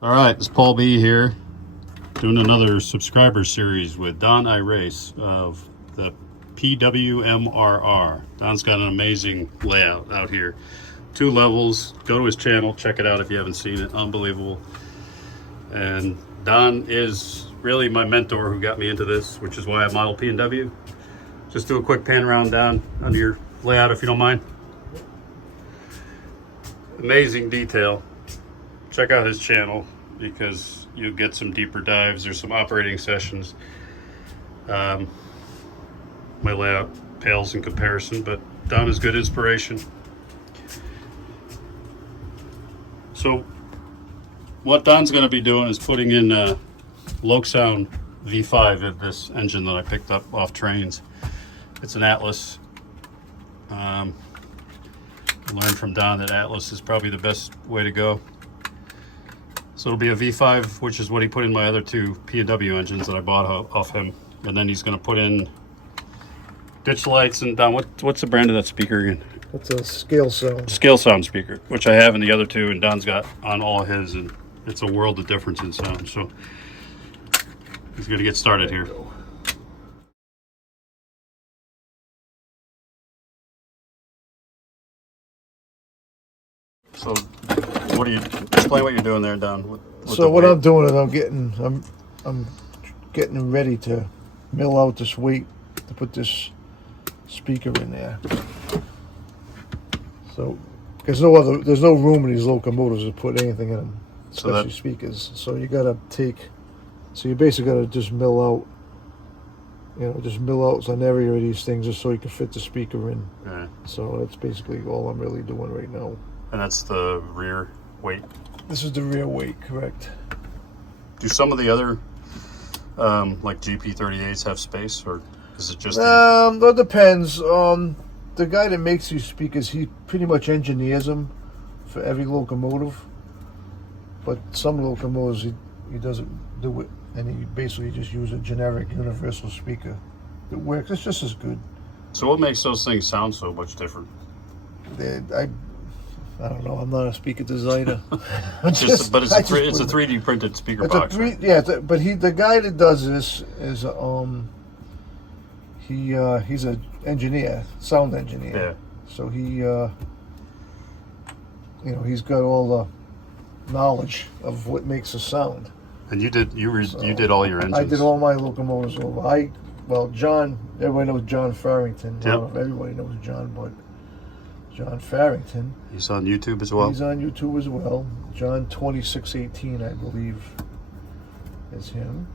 All right, it's Paul B here, doing another subscriber series with Don Irace of the PWMRR. Don's got an amazing layout out here. 2 levels. Go to his channel, check it out if you haven't seen it. Unbelievable. And Don is really my mentor who got me into this, which is why I model P&W. Just do a quick pan around, Don, under your layout if you don't mind. Amazing detail. Check out his channel because you'll get some deeper dives. There's some operating sessions. My layout pales in comparison, but Don is good inspiration. So what Don's going to be doing is putting in LokSound V5 of this engine that I picked up off trains. It's an Atlas. I learned from Don that Atlas is probably the best way to go. So it'll be a V5, which is what he put in my other 2 P&W engines that I bought off him. And then he's going to put in ditch lights. And Don, what's the brand of that speaker again? It's a scale sound. Scale sound speaker, which I have in the other 2, and Don's got on all his, and it's a world of difference in sound. So he's going to get started here. So, explain what you're doing there, Don? So what I'm doing is I'm getting ready to mill out this weight to put this speaker in there. So there's no room in these locomotives to put anything in them, especially speakers. So you basically gotta just mill out. Just mill out an area of these things just so you can fit the speaker in. Okay. So that's basically all I'm really doing right now. And that's the rear weight? This is the rear weight, correct. Do some of the other, like GP38s have space, or is it just... That depends. The guy that makes these speakers, he pretty much engineers them for every locomotive. But some locomotives, he doesn't do it. And he basically just uses a generic universal speaker that works. It's just as good. So what makes those things sound so much different? I don't know. I'm not a speaker designer. It's a 3D printed speaker box. Right? But the guy that does this is he's an engineer, sound engineer. Yeah. So he's got all the knowledge of what makes a sound. And you did all your engines. I did all my locomotives over. John. Everybody knows John Farrington. Yep. I don't know if everybody knows John, but John Farrington. He's on YouTube as well. He's on YouTube as well. John 2618, I believe, is him,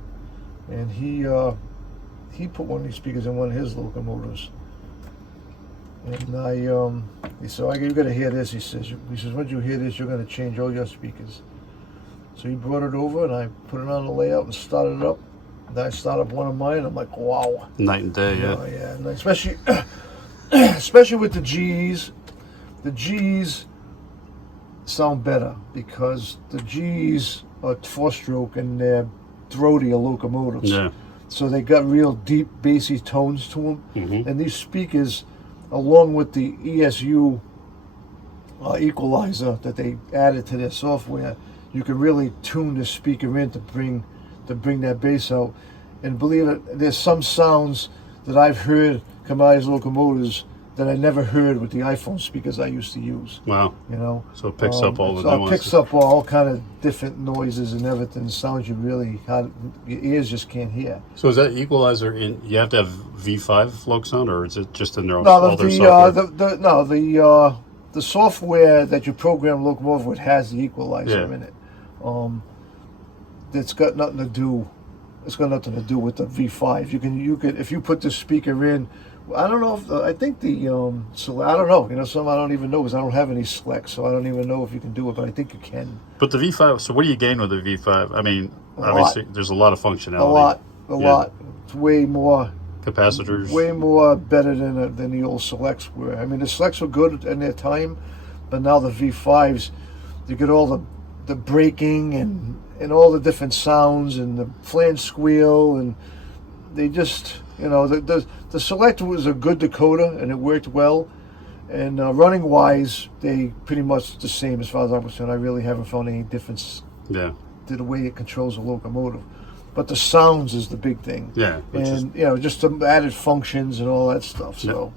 and he put one of these speakers in one of his locomotives. And he said, "You got to hear this." He says, "Once you hear this, you're going to change all your speakers." So he brought it over, and I put it on the layout and started it up. And then I started up one of mine. I'm like, wow, night and day, yeah. Yeah, and especially with the G's. The G's sound better because the G's are 4-stroke and they're throatier locomotives. Yeah. So they got real deep, bassy tones to them. Mm-hmm. And these speakers, along with the ESU equalizer that they added to their software, you can really tune the speaker in to bring that bass out. And believe it, there's some sounds that I've heard come out of these locomotives that I never heard with the iPhone speakers I used to use. Wow. So it picks up all the nuances. It picks up all kind of different noises and everything, sounds your ears just can't hear. So is that equalizer you have to have V5 LokSound, or is it just in their own software? The software that you program locomotive with has the equalizer in it. It's got nothing to do with the V5. You can if you put the speaker in. I don't know I don't know. Some I don't even know because I don't have any selects, so I don't even know if you can do it. But I think you can. But the V5. So what do you gain with the V5? I mean, obviously there's a lot of functionality. A lot. It's way more capacitors. Way more better than the old selects were. I mean, the selects were good in their time, but now the V5s, you get all the braking and all the different sounds and the flange squeal, and they just. The Select was a good decoder and it worked well, and running wise they pretty much the same as far as I'm concerned. I really haven't found any difference the way it controls the locomotive. But the sounds is the big thing. Yeah. And you know, just some added functions and all that stuff. So.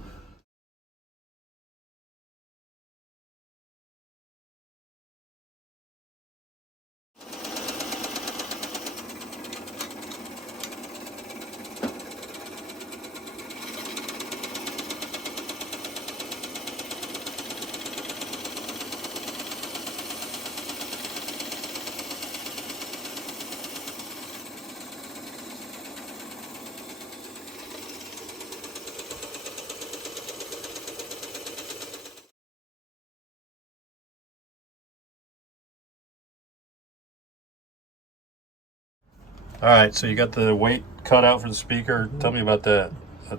All right, so you got the weight cut out for the speaker. Tell me about that.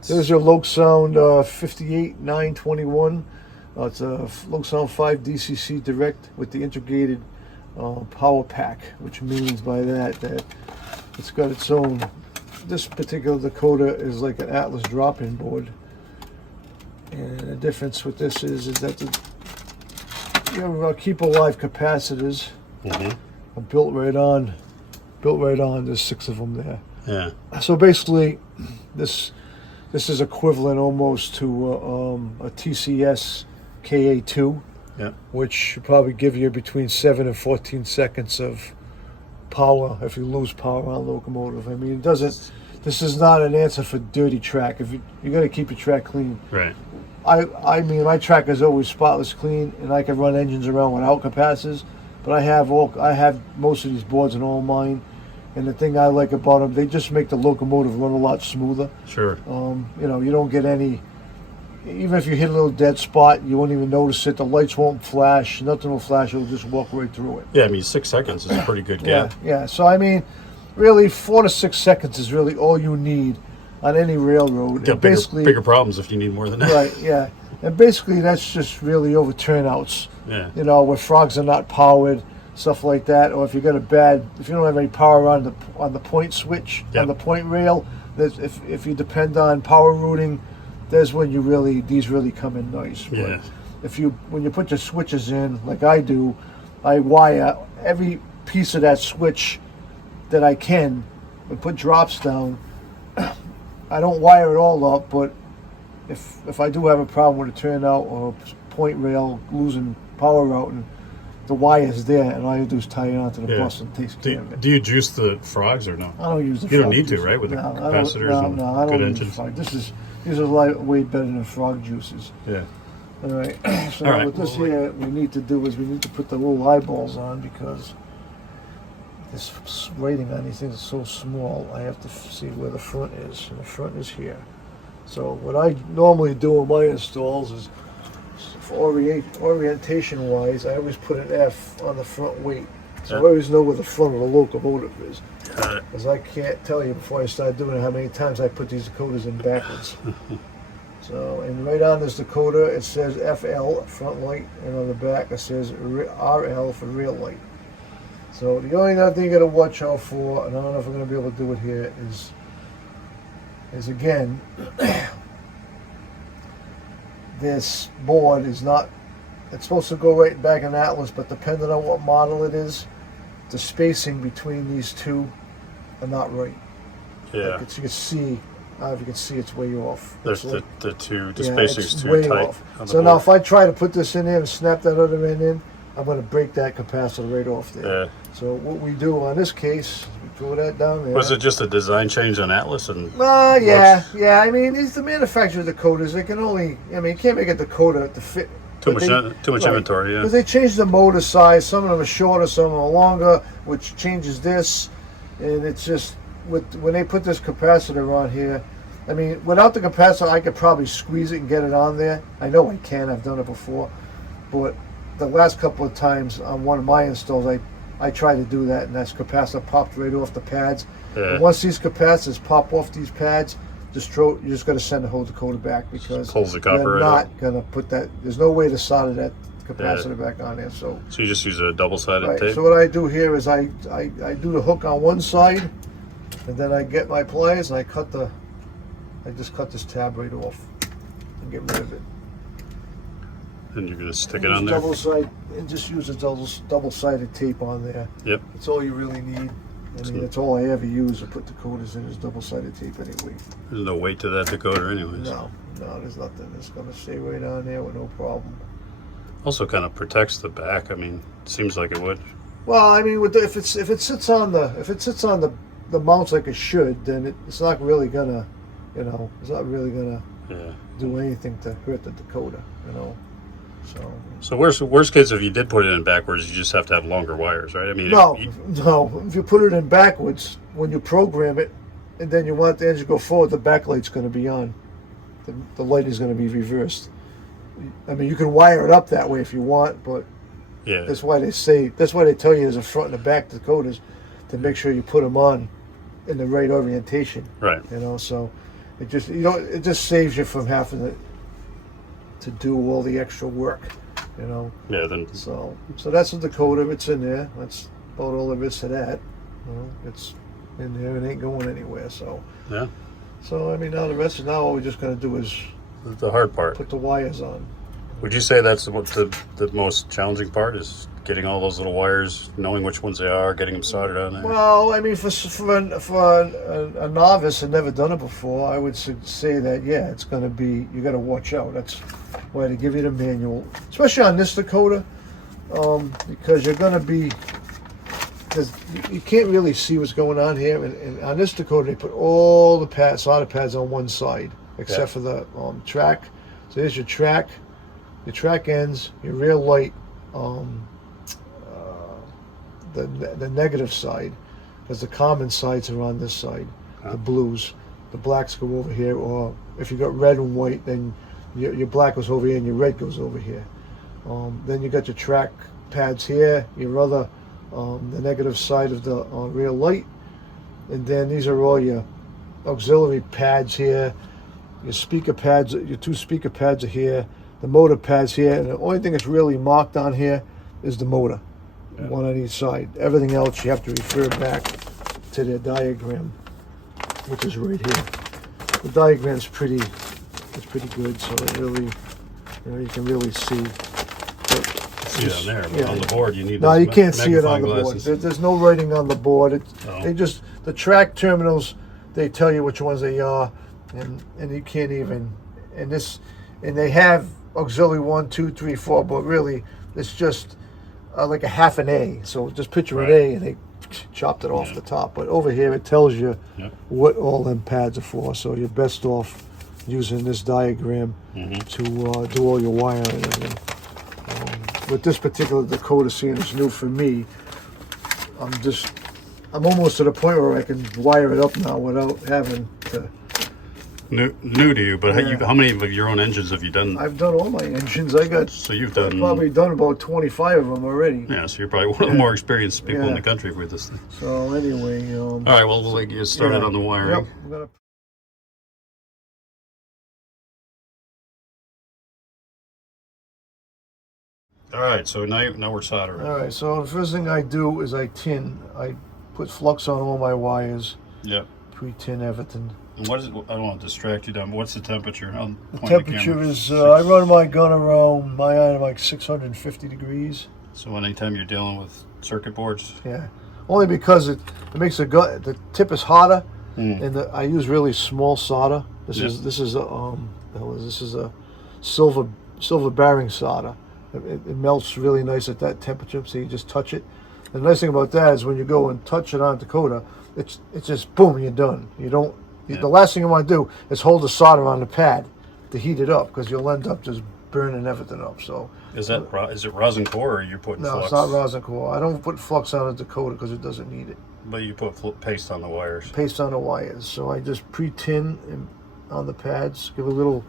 There's your LokSound 58921. It's a LokSound 5 DCC Direct with the integrated power pack, which means by that it's got its own. This particular decoder is like an Atlas drop-in board, and the difference with this is that your keep alive capacitors are built right on. There's 6 of them there. Yeah. So basically, this is equivalent almost to a TCS KA2, which should probably give you between 7 and 14 seconds of power if you lose power on a locomotive. I mean, it doesn't. This is not an answer for dirty track. If you got to keep your track clean. Right. I mean, my track is always spotless clean, and I can run engines around without capacitors. But I have most of these boards in all mine, and the thing I like about them, they just make the locomotive run a lot smoother. Sure. You know, you don't get any. Even if you hit a little dead spot, you won't even notice it. The lights won't flash. Nothing will flash. It'll just walk right through it. Yeah, I mean 6 seconds is a pretty good gap. Yeah. So I mean, really, 4 to 6 seconds is really all you need on any railroad. Got bigger problems if you need more than that. Right. Yeah. And basically, that's just really over turnouts. Yeah. You know, where frogs are not powered, stuff like that, or if you got if you don't have any power on the point switch, on the point rail, if you depend on power routing, that's when these really come in nice. Yeah. But when you put your switches in, like I do, I wire every piece of that switch that I can and put drops down. I don't wire it all up, but if I do have a problem with a turnout or point rail losing power out, and the wire's there, and all you do is tie it onto the bus and takes care of it. Do you juice the frogs or no? I don't use the You don't frog need juice. to, right? With the capacitors and I don't good use engines. frog. These are way better than frog juices. Yeah. All right. So All right. what this here we need to do is we need to put the little eyeballs on, because this rating on these things is so small. I have to see where the front is, and the front is here. So what I normally do in my installs is, for orientation wise, I always put an F on the front weight, so I always know where the front of the locomotive is. Because I can't tell you before I start doing it how many times I put these decoders in backwards. So, and right on this decoder it says FL, front light, and on the back it says RL for rear light. So the only other thing you got to watch out for, and I don't know if I'm going to be able to do it here, is again, this board is not, it's supposed to go right back in Atlas, but depending on what model it is, the spacing between these two are not right. Yeah. Like you can see, I don't know if you can see, it's way off. There's like, the yeah, spacing's it's too way tight. off. On the So now board. if I try to put this in there and snap that other end in, I'm going to break that capacitor right off there. Yeah. So what we do on this case, we throw that down there. Was it just a design change on Atlas? And Yeah. I mean, it's the manufacturer decoders. They can only, I mean, you can't make a decoder to fit. too much inventory, yeah. Because they changed the motor size. Some of them are shorter, some of them are longer, which changes this. And it's just, when they put this capacitor on here, I mean, without the capacitor, I could probably squeeze it and get it on there. I know I can. I've done it before. But the last couple of times on one of my installs, I tried to do that, and that capacitor popped right off the pads. Yeah. And once these capacitors pop off these pads, you just got to send the whole decoder back, because Pulls the copper you're right not up. going to put that. There's no way to solder that capacitor back on there. So you just use a double-sided right. tape? So what I do here is I do the hook on one side, and then I get my pliers and I just cut this tab right off and get rid of it. And you're gonna stick it on there? And just use a double-sided tape on there. Yep. That's all you really need. I mean, that's all I ever use to put decoders in is double-sided tape anyway. There's no weight to that decoder anyways. No, there's nothing. It's going to stay right on there with no problem. Also kind of protects the back. I mean, it seems like it would. Well, I mean, if it sits on the mounts like it should, then it's not really gonna, it's not really gonna do anything to hurt the decoder, So worst case, if you did put it in backwards, you just have to have longer wires, right? I mean, no. If you put it in backwards, when you program it, and then you want the engine to go forward, the backlight's going to be on. The light is going to be reversed. I mean, you can wire it up that way if you want, but that's why they tell you there's a front and a back decoders to make sure you put them on in the right orientation. Right. So it just saves you from having to do all the extra work. Yeah. Then. So that's the decoder. It's in there. That's about all there is to that. It's in there. It ain't going anywhere. So. Yeah. So I mean, now all we're just gonna do is the hard part. Put the wires on. Would you say that's what the most challenging part is? Getting all those little wires, knowing which ones they are, getting them soldered on there. Well, I mean, for a novice and never done it before, I would say that it's going to be, you got to watch out. That's why they give you the manual, especially on this decoder, because you're going to be, because you can't really see what's going on here. And on this decoder, they put all the solder pads on one side, except for the track. So there's your track ends, your rear light. The negative side, because the common sides are on this side, the blues. The blacks go over here, or if you got red and white, then your black goes over here and your red goes over here. Then you got your track pads here, your other, the negative side of the rear light, and then these are all your auxiliary pads here, your speaker pads, your two speaker pads are here, the motor pads here, and the only thing that's really marked on here is the motor. One on each side. Everything else you have to refer back to their diagram, which is right here. The diagram's pretty good, so it really, you can really see. See it on there, but on the board you need. No, you can't see it on the glasses. board. There's no writing on the board. The track terminals, they tell you which ones they are, and you can't even. And they have auxiliary 1, 2, 3, 4, but really it's just. Like a half an A, so just picture an A, and they chopped it off the top. But over here, it tells you what all them pads are for. So you're best off using this diagram to do all your wiring and everything. With this particular decoder, seeing it's new for me, I'm almost to the point where I can wire it up now without having to. New to you, but how many of your own engines have you done? I've done all my engines. So you've done. I've probably done about 25 of them already. Yeah, so you're probably one of the more experienced people in the country with this thing. So anyway. All right, well, we'll get started on the wiring. Yep. All right, so now we're soldering. All right, so the first thing I do is I put flux on all my wires. Yep. Pre-tin everything. And what is it? I don't want to distract you, Don. What's the temperature? The temperature is, I run my gun around my iron like 650 degrees. So anytime you're dealing with circuit boards? Yeah. Only because it makes the tip is hotter, and I use really small solder. This is a silver bearing solder. It melts really nice at that temperature, so you just touch it. And the nice thing about that is when you go and touch it on Decoder, it's just boom, you're done. You don't. The last thing you want to do is hold the solder on the pad to heat it up, because you'll end up just burning everything up. So is it rosin core, or you're putting flux? No, it's not rosin core. I don't put flux on a Decoder because it doesn't need it. But you put paste on the wires. Paste on the wires. So I just pre-tin on the pads. Give a little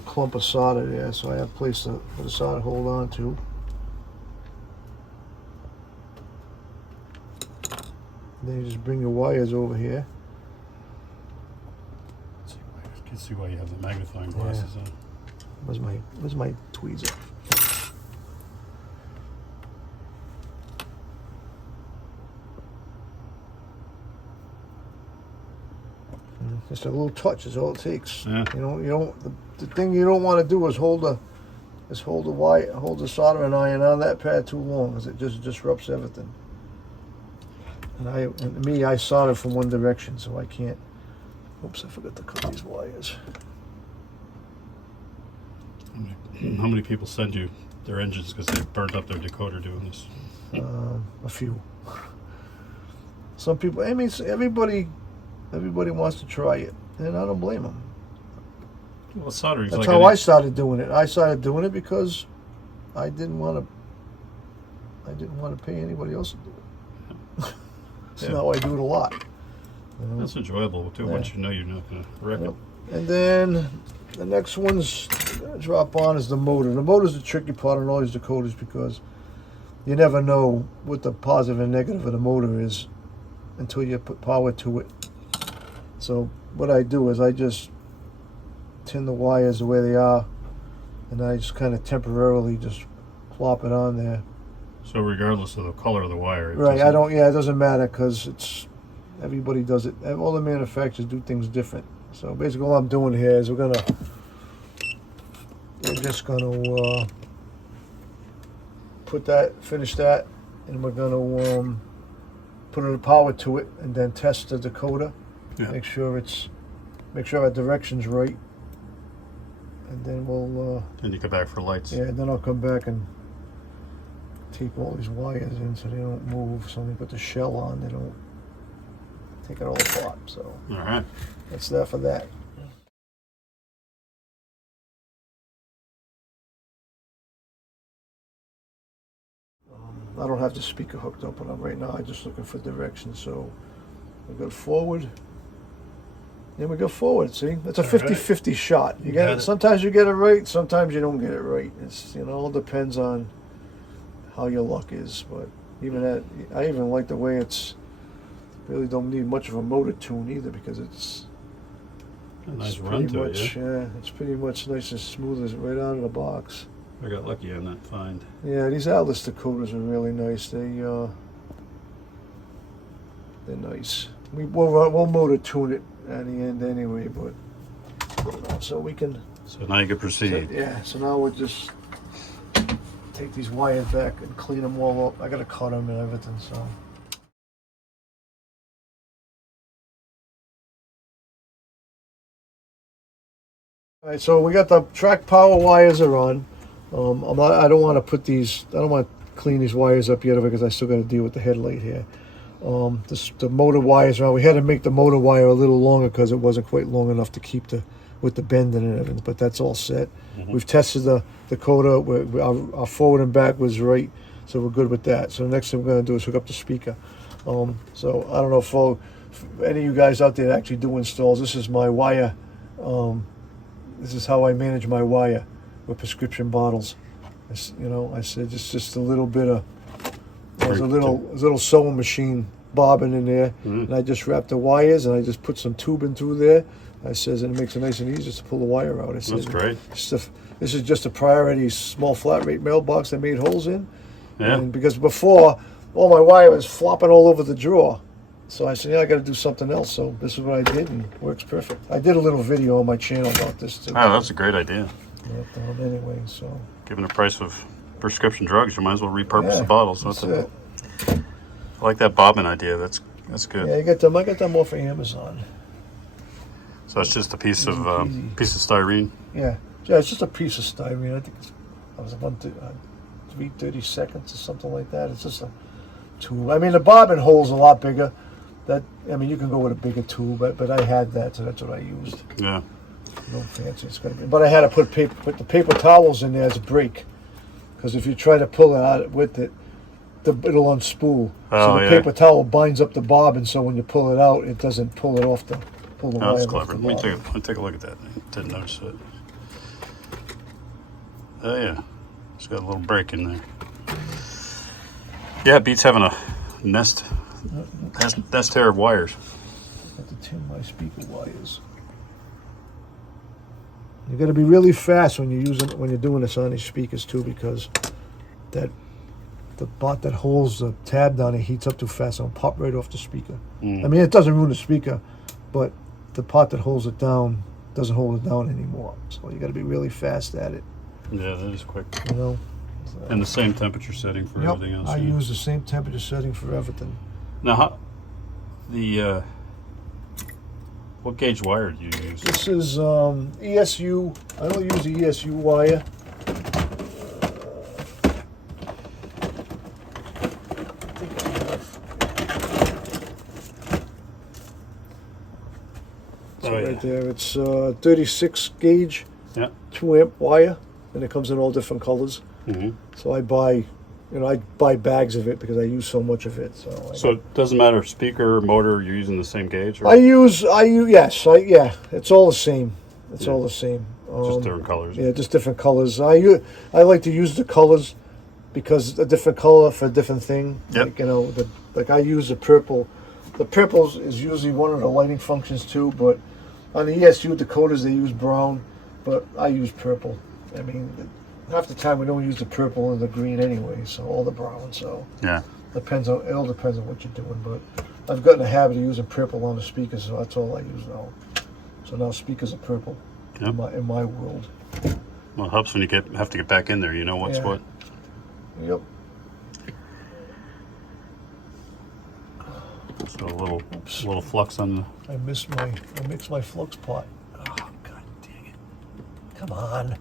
clump of solder there, so I have a place for the solder to hold on to. Then you just bring your wires over here. I can see why you have the magnifying glasses on. Where's my tweezer? Just a little touch is all it takes. Yeah. The thing you don't want to do is hold is hold the soldering iron on that pad too long, because it just disrupts everything. And me, I solder from one direction, so I can't. Oops, I forgot to cut these wires. How many people send you their engines because they burned up their decoder doing this? A few. Some people. I mean, everybody wants to try it, and I don't blame them. Well, soldering. That's how I started doing it. I started doing it because I didn't want to pay anybody else to do it. So now I do it a lot. You know? That's enjoyable too. Once you know you're not going to wreck it. And then the next one's gonna drop on is the motor. The motor's the tricky part on all these decoders because you never know what the positive and negative of the motor is until you put power to it. So what I do is I just tin the wires the way they are, and I just kind of temporarily just plop it on there. So regardless of the color of the wire, Right? I don't. Yeah, it doesn't matter because everybody does it. All the manufacturers do things different. So basically, all I'm doing here is we're just gonna finish that, and we're gonna put a power to it, and then test the decoder. Yeah. Make sure our direction's right, and then we'll. Then you come back for lights. Yeah, and then I'll come back and take all these wires in so they don't move. So when they put the shell on, they don't take it all apart. So. All right. That's that for that. I don't have the speaker hooked up on right now. I'm just looking for direction. So we go forward. Then we go forward. See, that's a 50-50 shot. You get it. Sometimes you get it right. Sometimes you don't get it right. It's all depends on how your luck is. But even that, I even like the way it's. Really don't need much of a motor tune either because it's. A nice run to it, yeah, it's pretty much nice and smooth as right out of the box. I got lucky on that find. Yeah, these Atlas decoders are really nice. They're nice. We'll motor tune it at the end anyway, but so we can. So now you can proceed. So now we'll just take these wires back and clean them all up. I gotta cut them and everything, so. All right, so we got the track power wires are on. I don't want to clean these wires up yet because I still got to deal with the headlight here. The motor wires are on. We had to make the motor wire a little longer because it wasn't quite long enough to keep with the bending and everything, but that's all set. Mm-hmm. We've tested the decoder. Our forward and back was right, so we're good with that. So the next thing we're going to do is hook up the speaker. So I don't know if any of you guys out there actually do installs. This is my wire. This is how I manage my wire with prescription bottles. I said just a little bit of. There's a little sewing machine bobbin in there, and I just wrap the wires and I just put some tubing through there. I says, and it makes it nice and easy just to pull the wire out. I said, that's great. This is just a priority small flat rate mailbox I made holes in. Yeah. And because before, all my wire was flopping all over the drawer. So I said, I got to do something else. So this is what I did, and it works perfect. I did a little video on my channel about this too. Oh, that's a great idea. Yeah, anyway, so. Given the price of prescription drugs, you might as well repurpose the bottles. That's it. I like that bobbin idea. That's good. Yeah, I got them off of Amazon. So it's just a piece of styrene. Yeah, it's just a piece of styrene. I think it was about 3/32 or something like that. It's just a tube. I mean, the bobbin hole's a lot bigger. You can go with a bigger tube, but I had that, so that's what I used. Yeah. No fancy. It's gonna be, but I had to put the paper towels in there as a brake, because if you try to pull it out with it, it'll unspool. So the paper towel binds up the bobbin, so when you pull it out, it doesn't pull it off the wire. That's clever. Let me take a look at that. I didn't notice it. Oh yeah, it's got a little break in there. Yeah, it beats having a nest hair of wires. I have to tin my speaker wires. You got to be really fast when you're doing this on these speakers too, because the bot that holds the tab down, it heats up too fast, and it'll pop right off the speaker. I mean, it doesn't ruin the speaker, but the part that holds it down doesn't hold it down anymore. So you got to be really fast at it. Yeah, that is quick. You know. And the same temperature setting for Yep, everything else. I yeah. use the same temperature setting for everything. Now, what gauge wire do you use? This is ESU. I only use the ESU wire. Oh, yeah. Right there, it's 36 gauge, Yeah. 2 amp wire, and it comes in all different colors. Mm-hmm. So I buy, I buy bags of it because I use so much of it. So it doesn't matter speaker, motor, you're using the same gauge? Or? Yes, yeah, it's all the same. It's all the same. Just different colors. Yeah, just different colors. I like to use the colors because a different color for a different thing. Yep. Like, like I use the purple. The purple is usually one of the lighting functions too, but on the ESU decoders they use brown, but I use purple. I mean, half the time we don't use the purple and the green anyway, so all the brown. So Yeah. it all depends on what you're doing. But I've gotten a habit of using purple on the speakers, so that's all I use now. So now speakers are purple Yep. in my world. Well, it helps when you have to get back in there. You know what's Yeah. what. Yep. So a little flux on the. I mixed my flux pot. Oh, god dang it! Come on.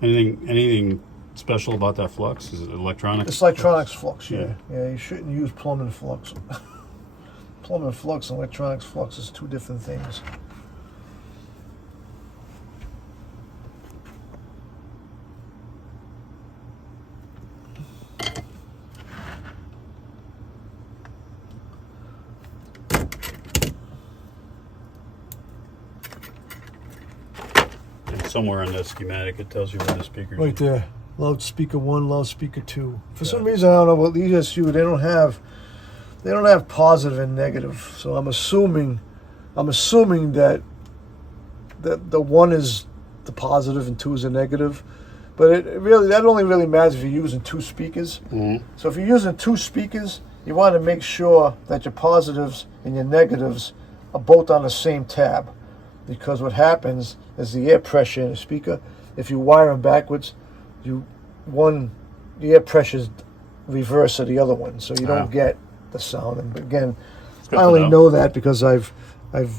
Anything special about that flux? Is it electronic? It's electronics flux. Yeah. Yeah. You shouldn't use plumbing flux. Plumbing flux and electronics flux is two different things. And somewhere on that schematic, it tells you where the speakers. Right there. Loudspeaker 1, loudspeaker 2. For some Got it. reason I don't know what the ESU, they don't have positive and negative. So I'm assuming that the 1 is the positive and 2 is a negative. But that only really matters if you're using 2 speakers. Mm-hmm. So if you're using 2 speakers, you want to make sure that your positives and your negatives are both on the same tab. Because what happens is the air pressure in the speaker, if you wire them backwards, the air pressure's reverse of the other one, so you don't get the sound. And again, I only know that because I've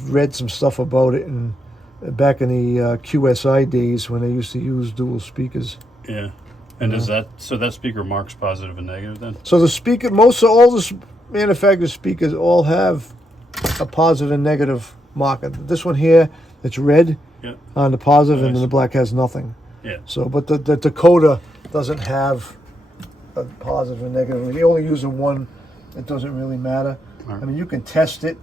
read some stuff about it and back in the QSI days when they used to use dual speakers. Yeah. And is that speaker marks positive and negative then? So the speaker, all the manufactured speakers all have a positive and negative marker. This one here, it's red on the positive, and then the black has nothing. Yeah. So, but the Decoder doesn't have a positive and negative. If you're only using one, it doesn't really matter. Right. I mean, you can test it.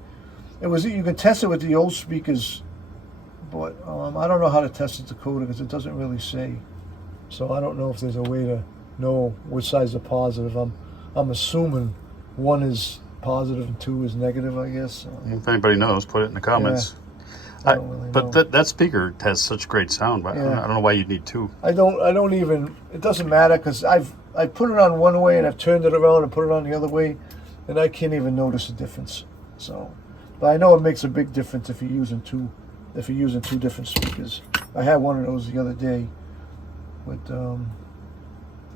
You can test it with the old speakers, but I don't know how to test the Decoder because it doesn't really say. So I don't know if there's a way to know which side's the positive. I'm assuming 1 is positive and 2 is negative, I guess. If anybody knows, put it in the comments. I don't really know. But that speaker has such great sound. But I don't know why you'd need 2. I don't even. It doesn't matter because I put it on one way and I've turned it around and put it on the other way, and I can't even notice the difference. So, but I know it makes a big difference if you're using 2 different speakers. I had one of those the other day, with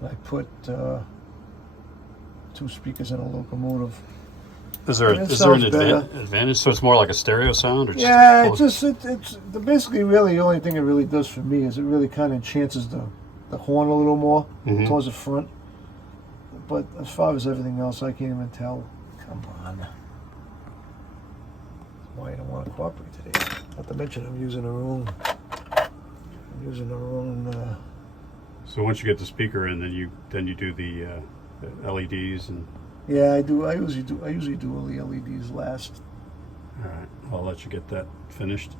I put 2 speakers in a locomotive. Is there an advantage? So it's more like a stereo sound, or it's basically really the only thing it really does for me is it really kind of enhances the horn a little more towards the front. But as far as everything else, I can't even tell. Come on, that's why I don't want to cooperate today. Not to mention I'm using the wrong. So once you get the speaker in, then you do the LEDs and. Yeah, I do. I usually do all the LEDs last. All right, I'll let you get that finished.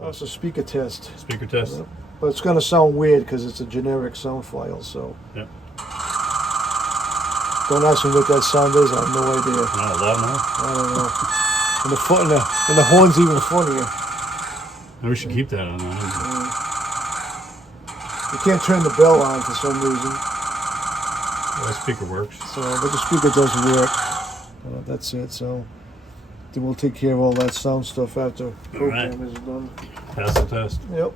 That's a speaker test. Speaker test. But it's going to sound weird because it's a generic sound file. So. Yeah. Don't ask me what that sound is. I have no idea. Not a lot more. I don't know. And the horn's even funnier. Maybe we should keep that on. You can't turn the bell on for some reason. Well, that speaker works. So, but the speaker does work. That's it. So, then we'll take care of all that sound stuff after right. program is done. Pass the test. Yep.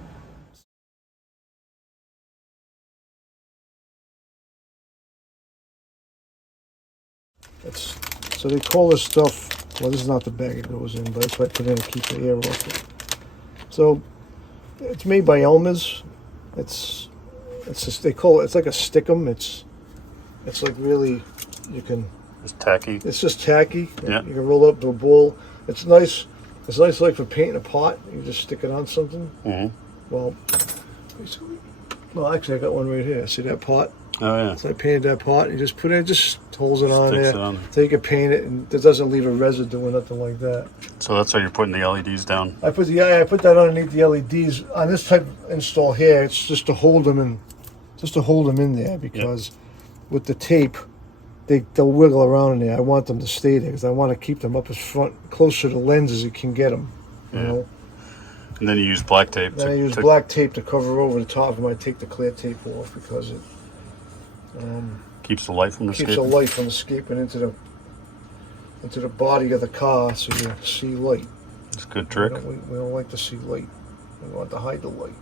So they call this stuff, well, this is not the bag it goes in, but that's what I put in to keep the air off it. So it's made by Elmer's. It's just, they call it, it's like a stickum. It's like really, you can, It's tacky. it's just tacky. Yeah. You can roll up to a ball. It's nice. It's nice like for painting a pot. You just stick it on something. Mm-hmm. Well, actually I got one right here. See that pot? Oh yeah. So I painted that pot. You just put it, just holds it on Sticks there. it on there. So you can paint it, and it doesn't leave a residue or nothing like that. So that's how you're putting the LEDs down. I put that underneath the LEDs on this type of install here. It's just to hold them in there because with the tape, they'll wiggle around in there. I want them to stay there because I want to keep them up as front, closer to the lens as you can get them. You know. And then you use black tape. Then I use black tape to cover over the top of them. I take the clear tape off because it keeps the light from keeps escaping. the light from escaping into the body of the car, so you see light. It's a good trick. We don't like to see light. We want to hide the light,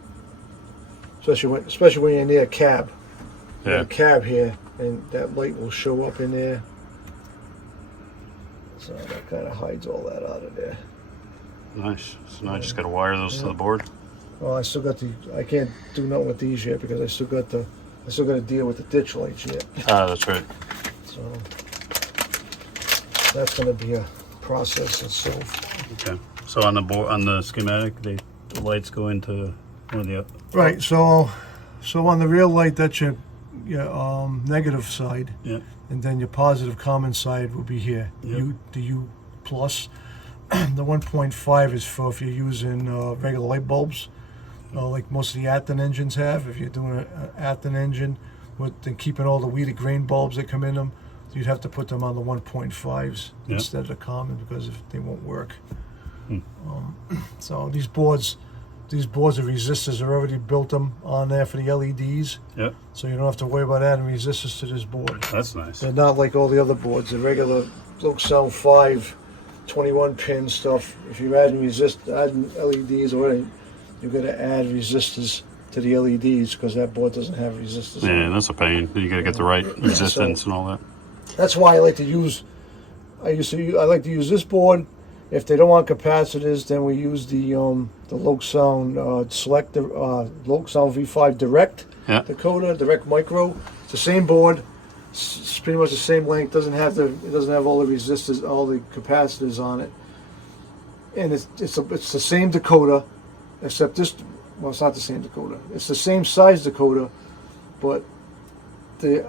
especially when you're near a cab. Yeah. There's a cab here, and that light will show up in there. So that kind of hides all that out of there. Nice. So now I just got to wire those to the board. Well, I still got I can't do nothing with these yet because I still got to deal with the ditch lights yet. Ah, that's right. So that's going to be a process itself. Okay. So on the board, on the schematic, the lights go into one of the. Right. So on the rear light, that's your negative side. Yeah. And then your positive common side will be here. Yep. The U plus. The 1.5 is for if you're using regular light bulbs, like most of the Athearn engines have. If you're doing an Athearn engine with and keeping all the weeded grain bulbs that come in them, you'd have to put them on the 1.5s instead of the common because they won't work. So these boards of resistors are already built them on there for the LEDs. Yep. So you don't have to worry about adding resistors to this board. That's nice. They're not like all the other boards, the regular LokSound 5 21 pin stuff. If you're adding LEDs or anything, you're going to add resistors to the LEDs because that board doesn't have resistors. Yeah, that's a pain. You got to get the right resistance and all that. That's why I like to use. I like to use this board. If they don't want capacitors, then we use the LokSound Select LokSound V5 Direct Decoder, Direct Micro. It's the same board. It's pretty much the same length. It doesn't have all the resistors, all the capacitors on it. And it's the same decoder, except this. Well, it's not the same decoder. It's the same size decoder, but the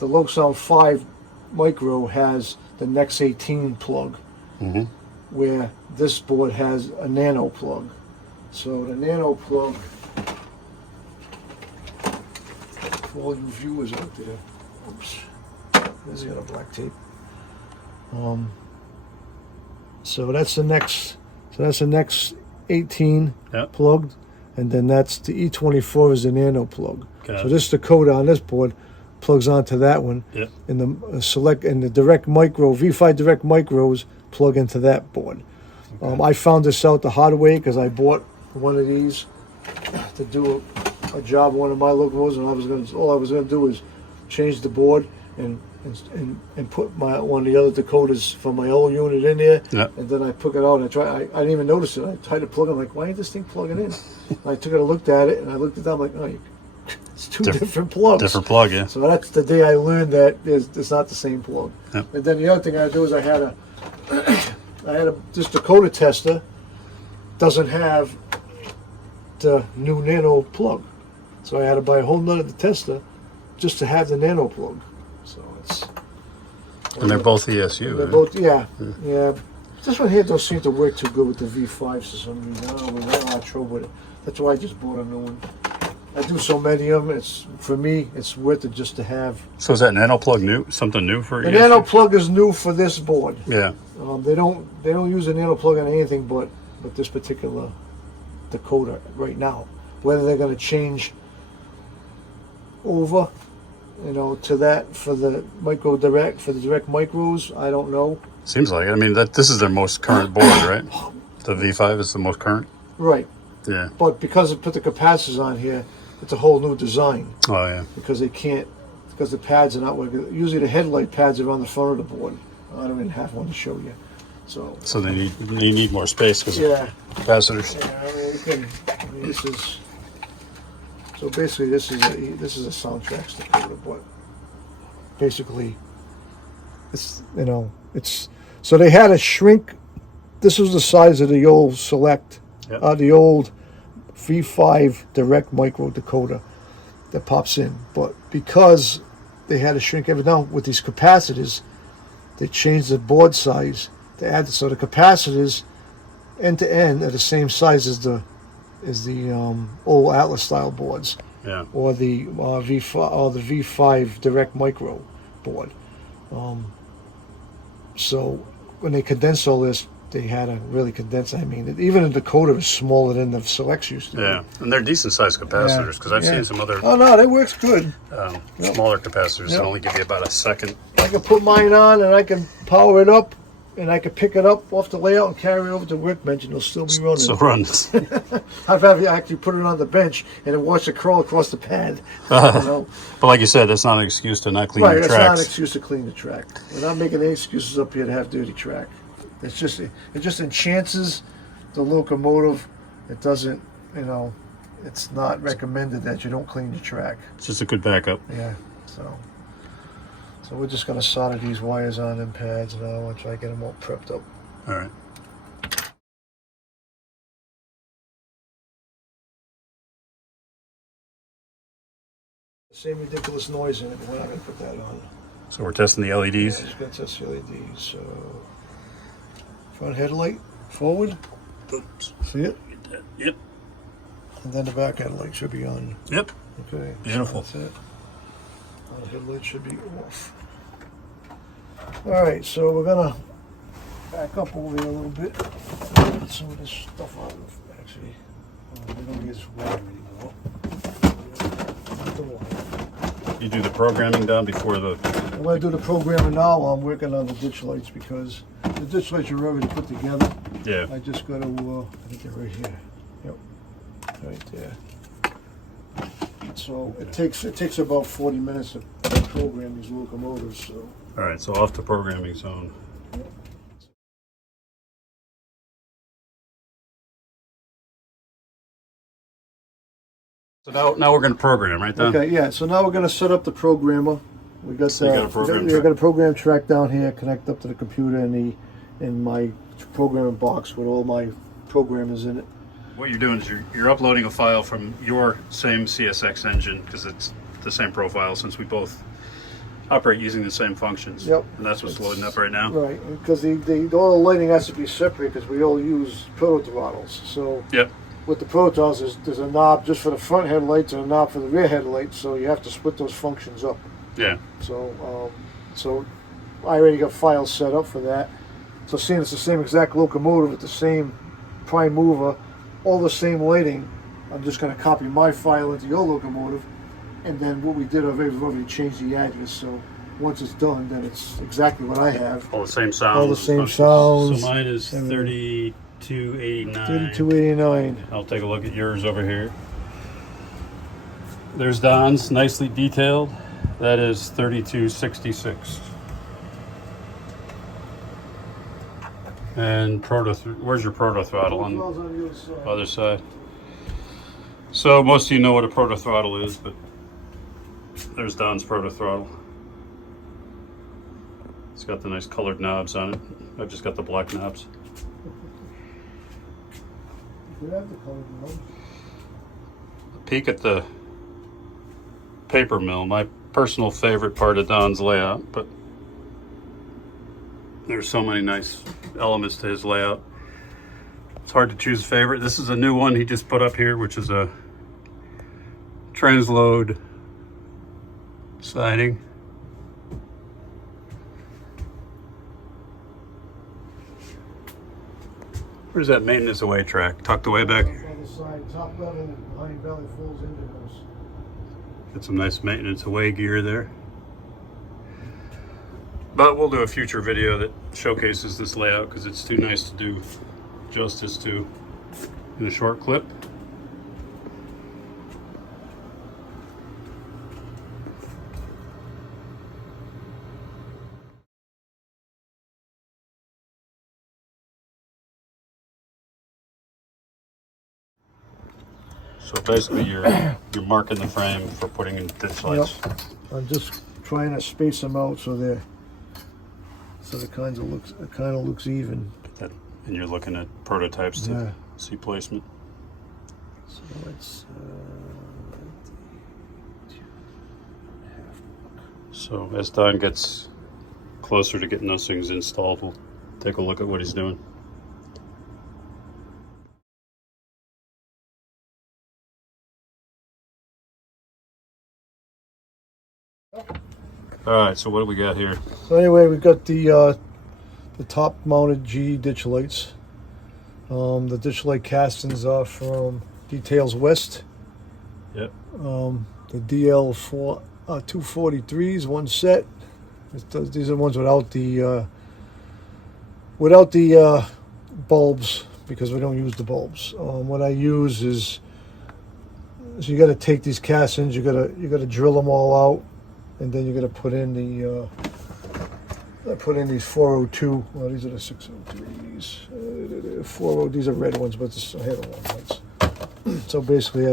LokSound 5 Micro has the Nex 18 plug, where this board has a nano plug. So the nano plug, for all you viewers out there. Oops, this got a black tape. So that's the Nex 18 plugged, and then that's the E24 is the nano plug. Okay. So this decoder on this board plugs onto that one, and the direct micro V5 direct micros plug into that board. Okay. I found this out the hard way because I bought one of these to do a job on one of my locomotives, and all I was gonna do is change the board and put one of the other decoders from my old unit in there, and then I took it out and I didn't even notice it. I tried to plug it. I'm like, why ain't this thing plugging in? I took it and looked at it, and I looked at it. I'm like, oh, it's two different plugs. Different plug, yeah. So that's the day I learned that it's not the same plug. Yep. And then the other thing I do is I had this decoder tester doesn't have the new nano plug, so I had to buy a whole nother tester just to have the nano plug. So it's. And they're both ESU. They're both, yeah. This one here don't seem to work too good with the V5s for some reason. I don't know, we're not trouble with it. That's why I just bought a new one. I do so many of them. For me, it's worth it just to have. So is that nano plug new? Something new for the ESU? nano plug is new for this board. Yeah. They don't use a nano plug on anything but this particular decoder right now. Whether they're going to change over, to that for the direct micros, I don't know. Seems like it. I mean, this is their most current board, right? The V5 is the most current. Right. Yeah. But because they put the capacitors on here, it's a whole new design. Oh yeah. Because they can't, because the pads are not working. Usually the headlight pads are on the front of the board. I don't even have one to show you. So they need more space because yeah, of capacitors. yeah. I mean, you can. I mean, this is. So basically, this is a soundtrack decoder, but basically, it's it's. So they had to shrink. This was the size of the old Select, Yep. the old V5 direct micro decoder that pops in. But because they had to shrink everything down with these capacitors, they changed the board size to add. So the capacitors end to end are the same size as the old Atlas style boards. Yeah. Or the V5 or the V5 direct micro board. So when they condensed all this, they had to really condense. I mean, even the decoder is smaller than the Selects used to be. Yeah, and they're decent sized capacitors because I've seen some other Oh no, that works good. smaller capacitors that Yep. only give you about a second. I can put mine on and I can power it up, and I can pick it up off the layout and carry it over to the workbench, and it'll still be running. So runs. I've actually put it on the bench and then watch it crawl across the pad. But like you said, that's not an excuse to not clean Right, your that's not an tracks. excuse to clean the track. We're not making any excuses up here to have dirty track. It just enhances the locomotive. It doesn't, it's not recommended that you don't clean your track. It's just a good backup. Yeah, so we're just gonna solder these wires on them pads now and try to get them all prepped up. All right. Same ridiculous noise in it, but we're not gonna put that on. So we're testing the LEDs. Just gonna test the LEDs. So front headlight forward. Oops. See it? Yep. And then the back headlight should be on. Yep. Okay. Beautiful. That's it. The headlight should be off. All right, so we're gonna back up over here a little bit. Get some of this stuff out of actually. We don't get this wire anymore. Not the wire. You do the programming down before the. I'm gonna do the programming now while I'm working on the ditch lights because the ditch lights are already put together. Yeah. I just gotta, I think they're right here. Yep, right there. So it takes about 40 minutes to program these locomotives. So All right. So off to programming zone. So now we're going to program, right, Don? okay, yeah. So now we're gonna set up the programmer. We got So you got a program track. got a program track down here, connect up to the computer in my programming box with all my programmers in it. What you're doing is you're uploading a file from your same CSX engine because it's the same profile since we both operate using the same functions. Yep. And that's what's loading up right now. Right, because all the lighting has to be separate because we all use proto throttles. So Yep. with the proto throttles, there's a knob just for the front headlights and a knob for the rear headlights. So you have to split those functions up. Yeah. So I already got files set up for that. So seeing it's the same exact locomotive with the same prime mover, all the same lighting, I'm just going to copy my file into your locomotive, and then what we did, I've already changed the address. So once it's done, then it's exactly what I have. All the same sounds. All the same sounds. So mine is everything. 3289. 3289. I'll take a look at yours over here. There's Don's, nicely detailed. That is 3266. And where's your proto throttle? On On the other side. the other side. So most of you know what a proto throttle is, but there's Don's proto throttle. It's got the nice colored knobs on it. I've just got the black knobs. You have the color, no? Peek at the paper mill, my personal favorite part of Don's layout, but there's so many nice elements to his layout. It's hard to choose a favorite. This is a new one he just put up here, which is a transload siding. Where's that maintenance away track? Tucked away back here. On the side, top level, behind Valley Falls Indians. Got some nice maintenance away gear there. But we'll do a future video that showcases this layout because it's too nice to do justice to in a short clip. So basically you're marking the frame for putting in ditch lights. Yep. I'm just trying to space them out so it kind of looks even. And you're looking at prototypes to see placement. So it's So as Don gets closer to getting those things installed, we'll take a look at what he's doing. All right, so what do we got here? So anyway, we've got the top mounted G ditch lights. The ditch light castings are from Details West. Yep. The DL4 243s, one set. These are the ones without the bulbs, because we don't use the bulbs. What I use is, so you got to take these castings, you got to drill them all out, and then you got to put in the I put in these 402. Well, these are the 603s. 40. These are red ones, but I have the white lights. So basically,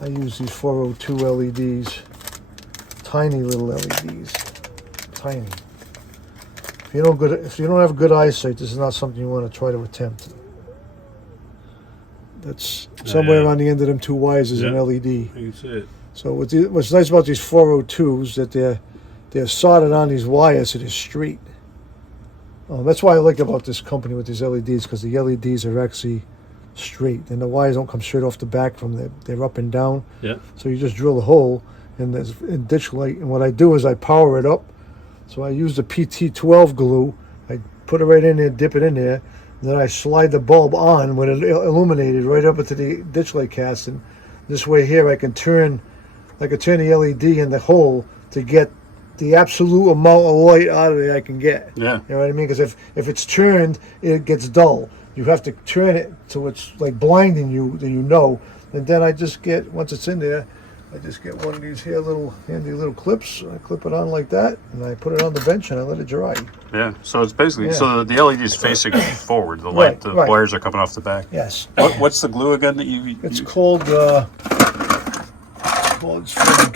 I use these 402 LEDs, tiny little LEDs, tiny. If you don't have good eyesight, this is not something you want to try to attempt. That's somewhere on the end of them two wires is an LED. You can see it. So what's nice about these 402s that they're soldered on these wires so they're straight. That's why I like about this company with these LEDs, because the LEDs are actually straight and the wires don't come straight off the back from they're up and down. Yeah. So you just drill a hole in ditch light, and what I do is I power it up. So I use the PT12 glue. I put it right in there, dip it in there, and then I slide the bulb on when it illuminated right up into the ditch light casting. This way here I can turn the LED in the hole to get the absolute amount of light out of it I can get. Yeah. You know what I mean? Because if it's turned, it gets dull. You have to turn it so it's like blinding you, then you know. And then I just get, once it's in there, I just get one of these here handy little clips. I clip it on like that, and I put it on the bench and I let it dry. Yeah. So it's basically so the LED is facing forward. The light, the wires are coming off the back. Yes. What's the glue again that you? It's called. It's from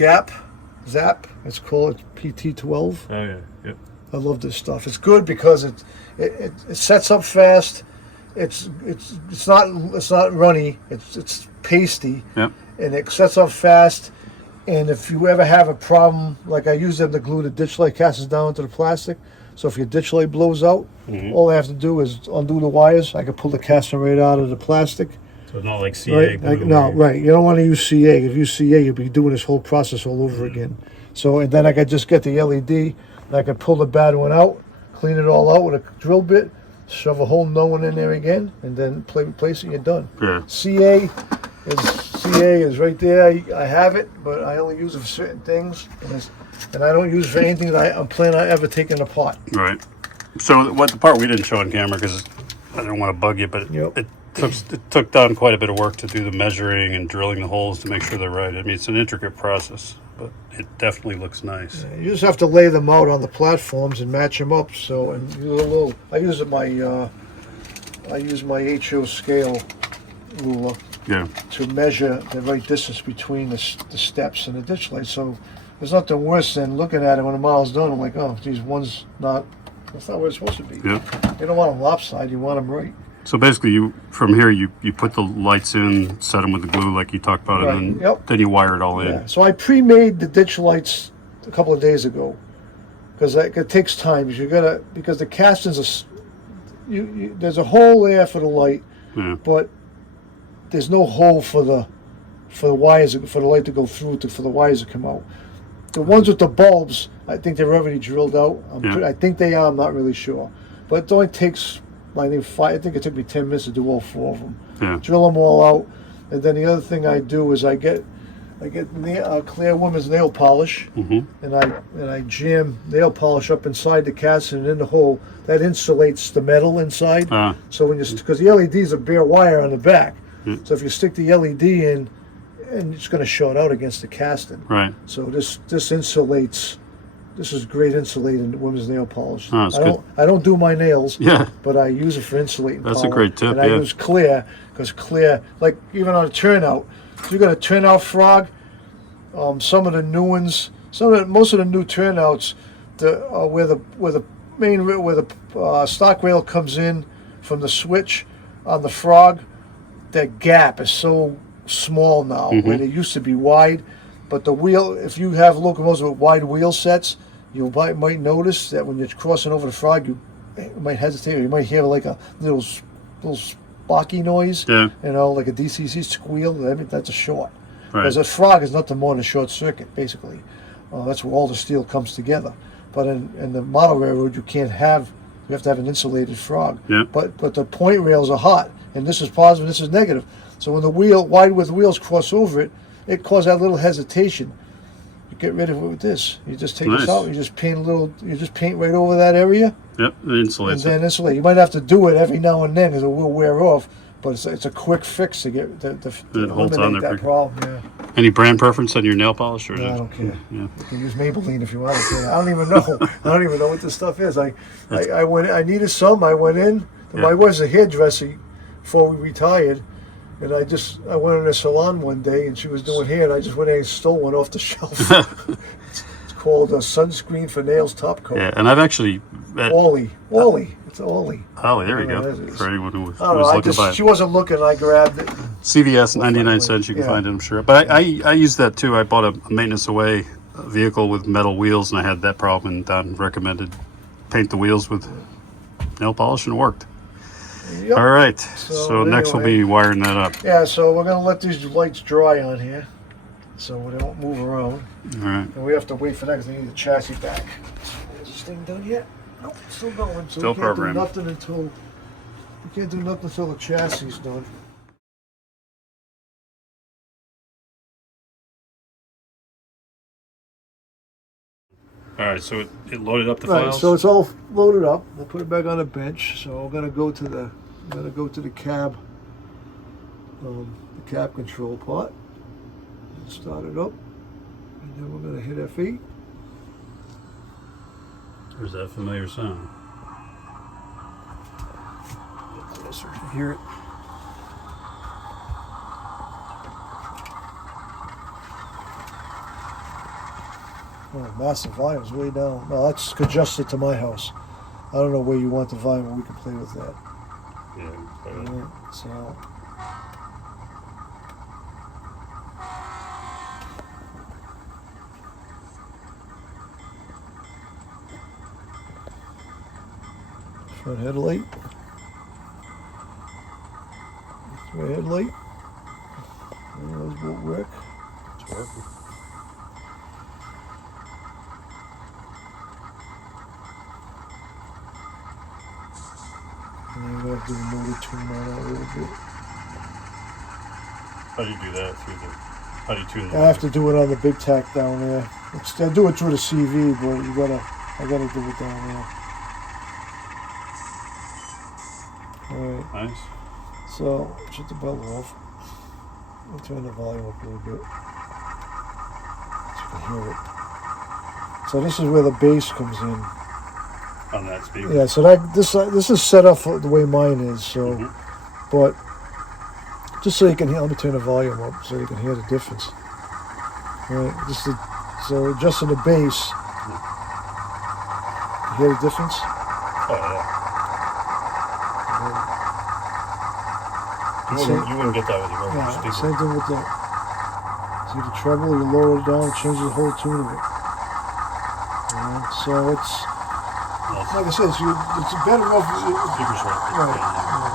Zap. It's called PT12. Oh yeah. Yep. I love this stuff. It's good because it sets up fast. It's not runny. It's pasty. Yep. And it sets up fast. And if you ever have a problem, like I use them to glue the ditch light castings down into the plastic. So if your ditch light blows out, all I have to do is undo the wires. I can pull the casting right out of the plastic. So not like CA glue. No, right. You don't want to use CA. If you use CA, you'll be doing this whole process all over again. So, and then I could just get the LED, and I could pull the bad one out, clean it all out with a drill bit, shove a whole no one in there again, and then place it, you're done. Yeah. CA is right there. I have it, but I only use it for certain things, and I don't use it for anything that I'm planning on ever taking apart. Right. So the part we didn't show on camera, because I didn't want to bug you, but it took down quite a bit of work to do the measuring and drilling the holes to make sure they're right. I mean, it's an intricate process, but it definitely looks nice. Yeah, you just have to lay them out on the platforms and match them up. So, and I use my HO scale ruler to measure the right distance between the steps and the ditch light. So there's nothing worse than looking at it when a mile's done. I'm like, oh, geez, that's not where it's supposed to be. Yeah. You don't want them lopsided. You want them right. So basically, from here, you put the lights in, set them with the glue like you talked about, Right. and then you wire it all in. Yeah. So I pre-made the ditch lights a couple of days ago because it takes time. Because the castings are, there's a hole there for the light, but there's no hole for the wires, for the light to go through, for the wires to come out. The ones with the bulbs, I think they're already drilled out. I think they are. I'm not really sure, but it only takes. I think it took me 10 minutes to do all four of them. Yeah. Drill them all out, and then the other thing I do is I I get clear woman's nail polish, and I jam nail polish up inside the casting and in the hole. That insulates the metal inside. So when because the LEDs are bare wire on the back, so if you stick the LED in, and it's going to short out against the casting. Right. So this insulates. This is great insulating women's nail polish. Oh, that's good. I don't do my nails. Yeah. But I use it for insulating. That's a great tip. And I use clear because clear, like even on a turnout, if you're going to turn out frog, some of the new ones, most of the new turnouts, where the stock rail comes in from the switch on the frog, that gap is so small now, where they used to be wide. But the wheel, if you have locomotives with wide wheel sets, you might notice that when you're crossing over the frog, you might hesitate, or you might hear like a little sparky noise, Yeah. you know, like a DCC squeal. I mean, that's a short. Right. Because a frog is nothing more than a short circuit, basically. That's where all the steel comes together. But in the model railroad, you have to have an insulated frog. Yeah. But the point rails are hot, and this is positive, and this is negative. So when the wide width wheels cross over it, it causes that little hesitation. You get rid of it with this. You just take this out. You just paint right over that area. Yep, it insulates. And then insulate. You might have to do it every now and then because it will wear off. But it's a quick fix to get to holds on eliminate there that problem. Yeah. Any brand preference on your nail polish, or No, I don't care. Yeah. You can use Maybelline if you want to. I don't even know. I don't even know what this stuff is. I went. I needed some. I went in. My wife's a hairdresser before we retired. And I went in a salon one day, and she was doing hair, and I just went in and stole one off the shelf. It's called a sunscreen for nails top coat. Yeah, and I've actually Wally. It's Wally. Oh, there you go. For anyone who was looking to buy it. She wasn't looking. I grabbed it. CVS, 99 cents. You can find it, I'm sure. But I used that too. I bought a maintenance away vehicle with metal wheels, and I had that problem. And Don recommended paint the wheels with nail polish, and it worked. Yep. All right. So next we'll be wiring that up. Yeah. So we're gonna let these lights dry on here, so they don't move around. All right. And we have to wait for that because they need the chassis back. Is this thing done yet? Nope, still going. So Still we can't programming. do nothing until the chassis is done. All right. So it loaded up the Right, files. so it's all loaded up. We'll put it back on the bench. So we're gonna go to the cab, the cab control part. Start it up, and then we're gonna hit F8. There's that familiar sound. Get closer to hear it. Oh, massive volume's way down. No, that's adjusted to my house. I don't know where you want the volume, but we can play with that. Yeah. Alright, so. Front headlight. Rear headlight. Those won't work. It's working. And then we have to do the motor tune on that a little bit. How do you do that how do you tune I have to do it on the big tack down there. I do it through the CV, but I gotta do it down there. Alright, Nice. so shut the bell off. I'll turn the volume up a little bit so you can hear it. So this is where the bass comes in. On that speaker. Yeah, so this is set up the way mine is. So, but just so you can hear, let me turn the volume up so you can hear the difference. Right, so adjusting the bass. You hear the difference? Oh yeah. You wouldn't get that with your regular speaker. Same thing with the. See the treble, you lower it down, it changes the whole tune of it. So it's. Like I said, it's better off. Speaker's right.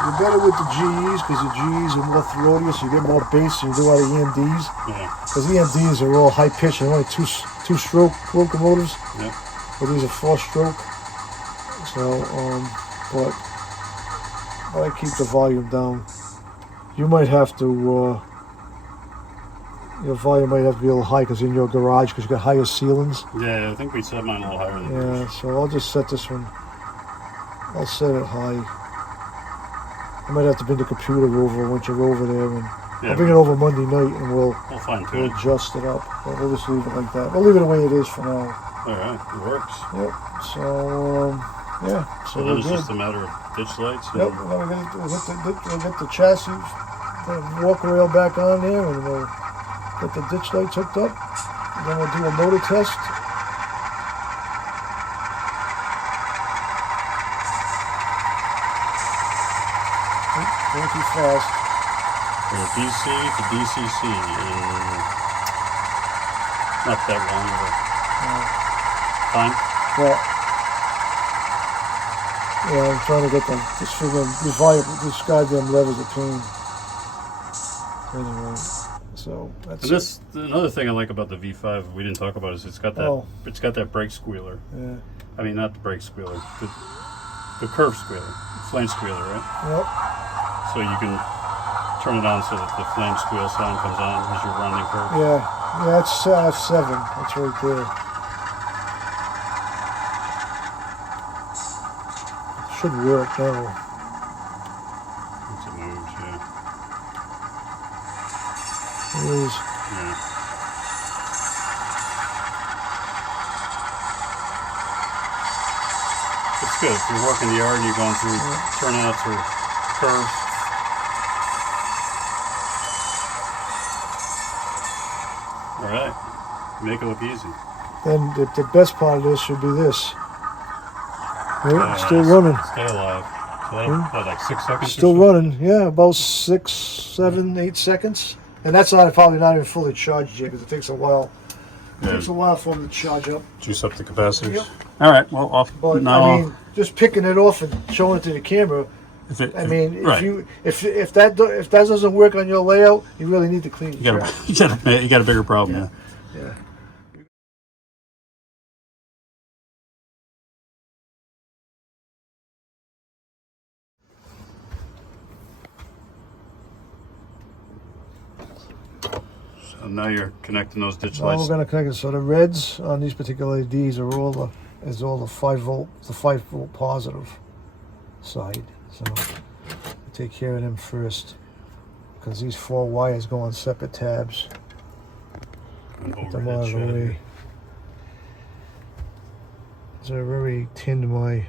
You're better with the GEs because the GEs are more throatier, so you get more bass than you do out of EMDs. Yeah. Because EMDs are all high pitched and only two-stroke locomotives. Yep. But these are 4-stroke. So, but I keep the volume down. You might have to your volume might have to be a little high because in your garage, because you got higher ceilings. Yeah, I think we set mine a little higher than yours. Yeah, so I'll just set this one. I'll set it high. I might have to bring the computer over once you're over there, and Yeah, I'll bring it over Monday night, and we'll fine tune it. adjust it up. But we'll just leave it like that. We'll leave it the way it is for now. All right, it works. Yep. So yeah. So then it's just a matter of ditch lights. Yep. We'll get the chassis, the walk rail back on there, and we'll get the ditch lights hooked up. And then we'll do a motor test. Going too fast. From DC to DCC in not that long of a time. Well, yeah, I'm trying to get them just for this goddamn levers are pain. Anyway, so that's And this another thing I like about the V5 we didn't talk about is it's got that brake squealer. Yeah. I mean, not the brake squealer, the curve squealer, flange squealer, right? Yep. So you can turn it on so that the flange squeal sound comes on as you're rounding curves. Yeah, that's F7. That's right there. Should work now. Once it moves, yeah. It is. Yeah. It's good. If you're working the yard and you're going through turnouts or curves. All right. Make it look easy. Then the best part of this should be this. Right? Still running. Stay alive. So what, like 6 seconds? Still running. Yeah, about 6, 7, 8 seconds. And that's probably not even fully charged yet because it takes a while. It takes a while for them to charge up. Juice up the capacitors. Yep. All right. Well, off. But now, I mean, just picking it off and showing it to the camera. If that doesn't work on your layout, you really need to clean it. You got a bigger problem. Yeah. So now you're connecting those ditch Now lights. we're going to connect it. So the reds on these particular LEDs are all the 5 volt positive side. So take care of them first because these 4 wires go on separate tabs. Put them out of the way. So I very tinned my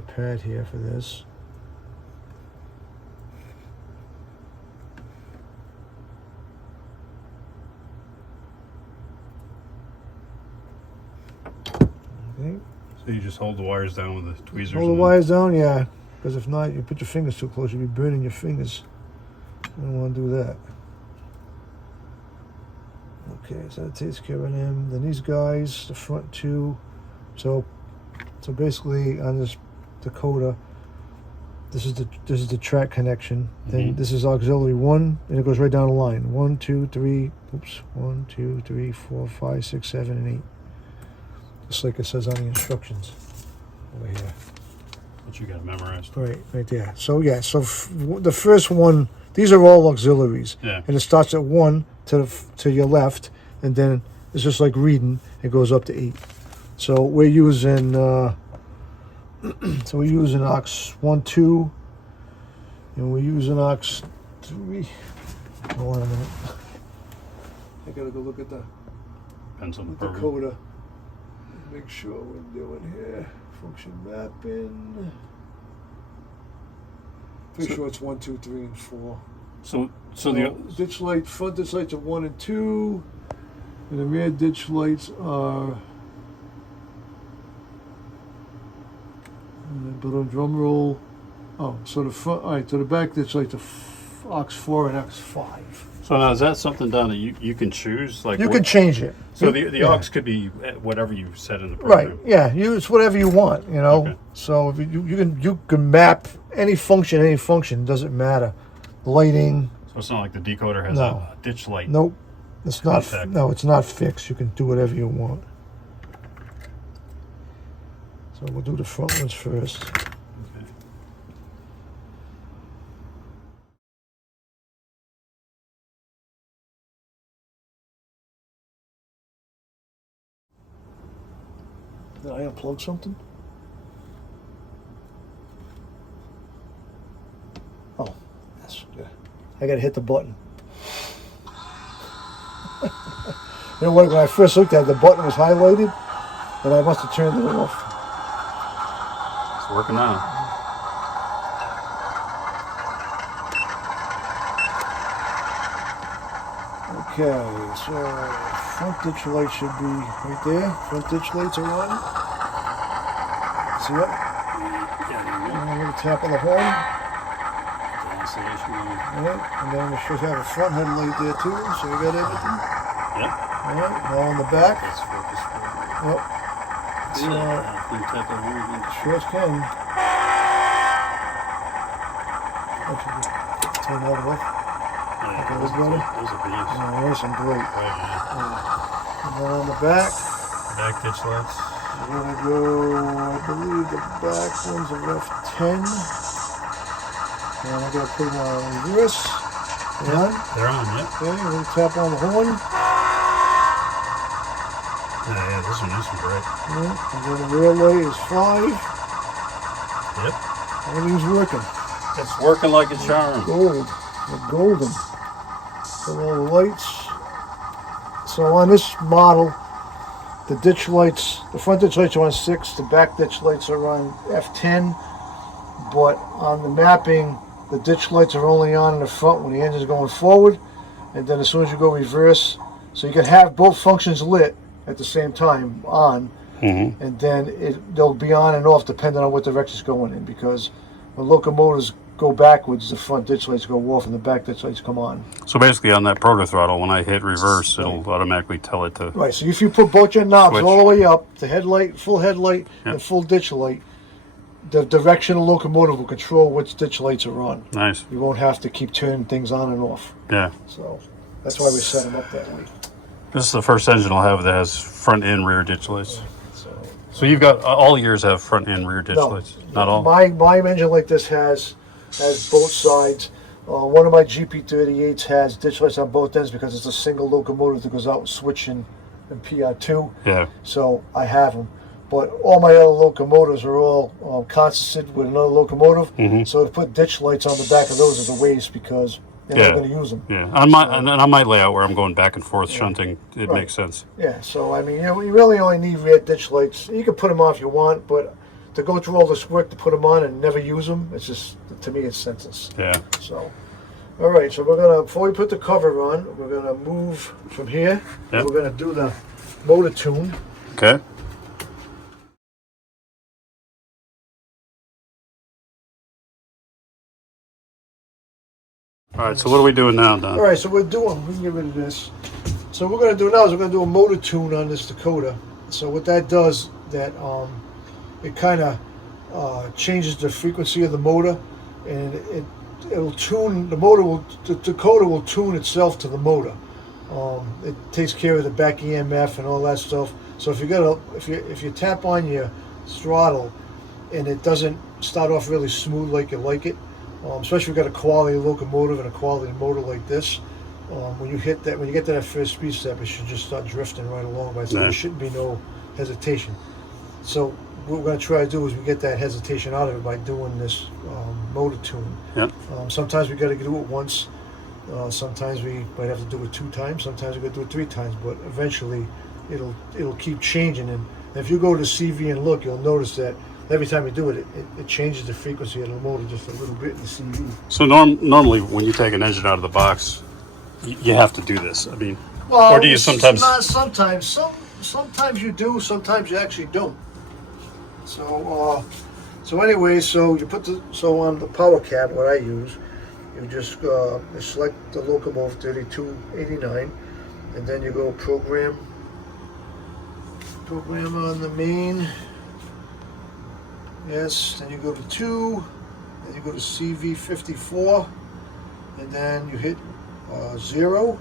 pad here for this. Okay. So you just hold the wires down with the tweezers. Hold the wires down, yeah. Because if not, you put your fingers too close, you'll be burning your fingers. You don't want to do that. Okay, so that takes care of them. Then these guys, the front 2. So basically on this Decoder, this is the track connection. Then this is auxiliary 1, and it goes right down the line. 1, 2, 3. Oops. 1, 2, 3, 4, 5, 6, 7, and 8. Just like it says on the instructions over here. What you got memorized. Right there. So yeah, the first one, these are all auxiliaries. Yeah. And it starts at 1 to your left, and then it's just like reading. It goes up to 8. So we're using aux 1, 2, and we're using aux 3. Hold on a minute. I gotta go look at the Pencil program. Decoder. Make sure we're doing here. Function mapping. Pretty sure it's 1, 2, 3, and 4. So the ditch light, front ditch lights are 1 and 2, and the rear ditch lights are. But on drum roll, so the front. All right, so the back ditch lights are aux 4 and aux 5. So now is that something, Don, that you can choose? Like You can change it. So the aux could be whatever you set in the program. Right. Yeah. Use whatever you want. You know. Okay. So if you can map any function. Doesn't matter. Lighting. So it's not like the decoder has No. a ditch light. Nope. It's not. Contact. No, it's not fixed. You can do whatever you want. So we'll do the front ones first. Okay. Did I unplug something? Oh, that's good. I gotta hit the button. You know what? When I first looked at it, the button was highlighted, and I must have turned it off. It's working now. Okay, so front ditch light should be right there. Front ditch lights are on. See it? Yeah, And I'm gonna tap on the horn. Alright, and then we should have a front headlight there too, so we got everything. Yep. Alright, now on the back. That's focus. Yep. Can you tap that horn again? Sure can. Turn that off. Yeah, Okay, those that's better. are bees. Yeah, there's some great. Right, yeah. And then on the back, Back ditch lights. we're gonna go, I believe the back ones are F10. And I'm gonna put them on reverse. They're on. They're on, yep. Okay, we'll tap on the horn. Yeah, this one is bright. Yeah, and then the rear light is 5. Yep. Everything's working. It's working like a charm. Gold. They're golden. So all the lights. So on this model, the ditch lights, the front ditch lights are on 6, the back ditch lights are on F10, but on the mapping, the ditch lights are only on in the front when the engine's going forward, and then as soon as you go reverse, so you can have both functions lit at the same time on, and then they'll be on and off depending on what direction it's going in, because when locomotives go backwards, the front ditch lights go off and the back ditch lights come on. So basically on that proto throttle, when I hit reverse, it'll automatically tell it to... Right, so if you put both your knobs Switch. all the way up, the headlight, full headlight, Yep. and full ditch light, the direction of the locomotive will control which ditch lights are on. Nice. You won't have to keep turning things on and off. Yeah. So that's why we set them up that way. This is the first engine I'll have that has front and rear ditch lights. So So you've got, all yours have front and rear ditch lights? Not all? My engine like this has both sides. One of my GP38s has ditch lights on both ends because it's a single locomotive that goes out and switching in PR2. Yeah. So I have them. But all my other locomotives are all consistent with another locomotive. So to put ditch lights on the back of those is a waste because they're not going to use them. Yeah. On my layout where I'm going back and forth shunting, it Right. makes sense. Yeah, so I mean, you really only need rear ditch lights. You can put them on if you want, but to go through all this work to put them on and never use them, it's just, to me, it's senseless. Yeah. So, all right, so we're gonna, before we put the cover on, we're gonna move from here. Yep. We're gonna do the motor tune. Okay. All right, so what are we doing now, Don? All right, so we can get rid of this. So what we're gonna do now is we're gonna do a motor tune on this Decoder. So what that does, that it kind of changes the frequency of the motor, and it'll tune the Decoder will tune itself to the motor. It takes care of the back EMF and all that stuff. So if you tap on your throttle and it doesn't start off really smooth like you like it, especially if you've got a quality locomotive and a quality motor like this, when you get to that first speed step, it should just start drifting right along. But there shouldn't be no hesitation. So what we're going to try to do is we get that hesitation out of it by doing this motor tune. Yep. Sometimes we got to do it once. Sometimes we might have to do it 2 times. Sometimes we got to do it 3 times. But eventually, it'll keep changing. And if you go to CV and look, you'll notice that every time you do it, it changes the frequency of the motor just a little bit in the CV. So normally when you take an engine out of the box, you have to do this. I mean, Well, or do you sometimes? Not sometimes. Sometimes you do. Sometimes you actually don't. So anyway, so you put on the power cab, what I use, you just select the locomotive 3289, and then you go program on the main. Yes, then you go to 2, then you go to CV54, and then you hit 0,